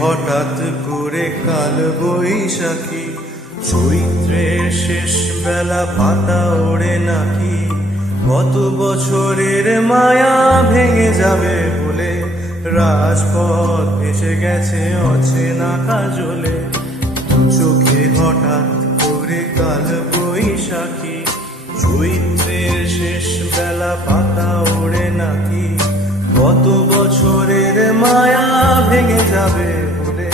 হঠাৎ করে কাল বৈশাখী, চৈত্রের শেষ বেলা পাতা ওড়ে নাকি, গত বছরের মায়া ভেঙে যাবে বলে রাজপথ ভেসে গেছে অচেনা কাজলে। চোখে হঠাৎ করে কাল বৈশাখী, চৈত্রের শেষ বেলা পাতা ওড়ে নাকি, গত বছরের মায়া ভেঙে যাবে বলে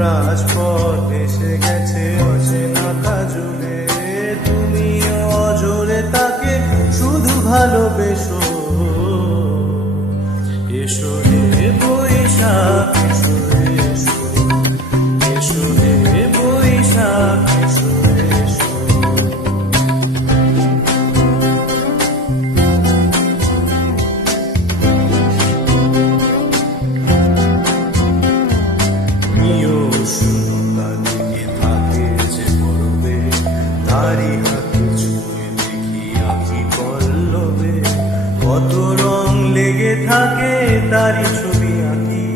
রাজপথ এসে গেছে অচেনা কাজলে। তুমি অঝরে তাকে শুধু ভালোবেসো, এসো হে বৈশাখ এসো এসো, এসো হে বৈশাখ এসো এসো। তারি হাতে ছুঁয়ে দেখি আঁখি পল্লবে, কত রং লেগে থাকে তারি ছবি আঁকি,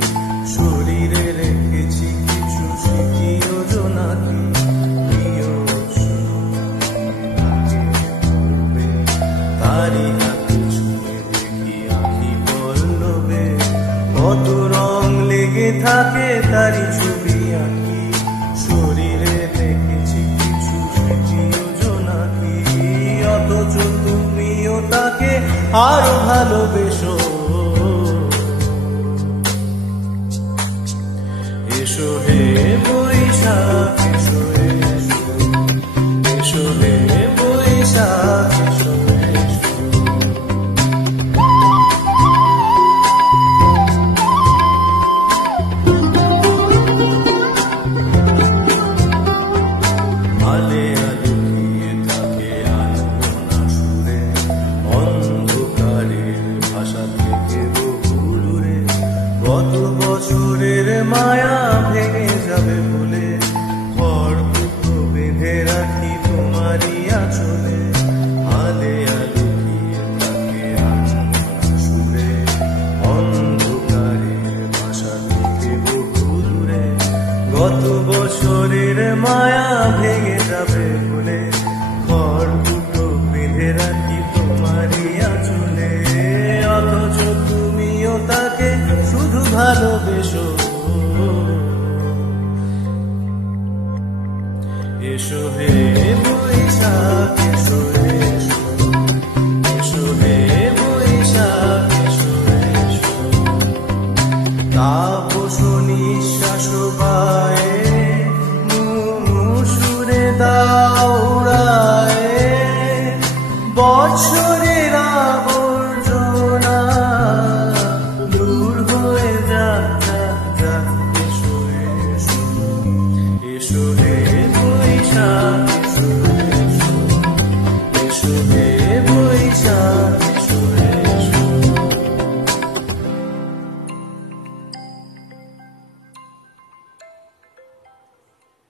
শরীরে রেখেছি কিছু স্মৃতি ও জোনাকি। তারি হাতে ছুঁয়ে দেখি আঁখি পল্লবে, কত রং লেগে থাকে তারি ছবি আঁকি, শরীরে রেখেছি কিছু স্মৃতি ও জোনাকি। অথচ তুমিও তাকে আরো ভালোবেসো, এসো হে বৈশাখ এসো এসো, এসো হে বৈশাখ এসো এসো। আলে আলুকিয়ে থাকে আনমনা সুরে, অন্ধকারের ভাষা থেকে বহু দূরে, গত বছরের মায়া ভেঙে যাবে বলে খড়কুটো বেঁধে রাখি তোমারই আঁচলে। আলে আলুকিয়ে থাকে আনমনা সুরে, অন্ধকারের ভাষা থেকে বহু দূরে, গত বছরের মায়া ভেঙে যাবে বলে খড়কুটো বেঁধে রাখি তোমারই আঁচলে। অথচ তুমিও তাকে শুধু ভালোবেসো, এসো হে বৈশাখ এসো এসো, এসো হে বৈশাখ এসো এসো। তাপস নিঃশ্বাস